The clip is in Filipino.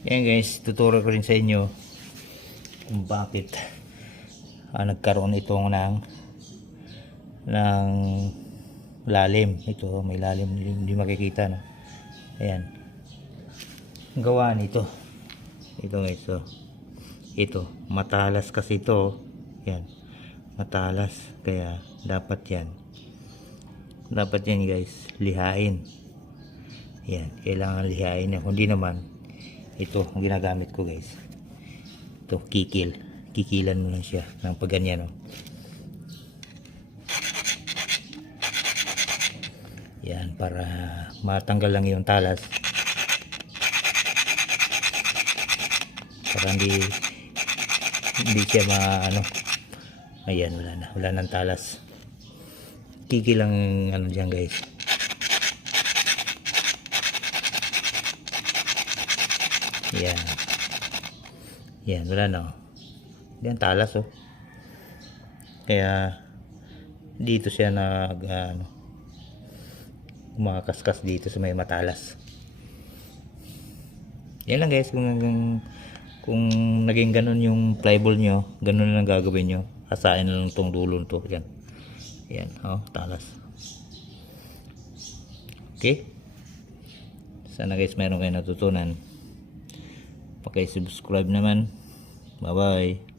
Yan guys, tuturo ko rin sa inyo kung bakit nagkaroon itong ng lalim. Ito may lalim, hindi makikita, no? Ayan, ang gawa nito ito guys, so ito matalas kasi ito. Yan, matalas, kaya dapat yan guys lihain. Yan, kailangan lihain yan, kundi naman ito ang ginagamit ko guys. Ito, kikilan mo lang siya ng pagganyan, no? Yan, para matanggal lang yung talas, para hindi siya ayan, wala nang talas. Kikil lang dyan guys. Yan, wala na, oh. Yan, talas, oh. Kaya dito siya kumakaskas dito sa may matalas. Yan lang guys, kung naging ganun yung flyball nyo, ganun lang gagawin nyo. Hasain lang tong dulo nito. Yan, oh, talas. Okay, sana guys mayroon kayo natutunan. Paki-subscribe naman. Bye bye.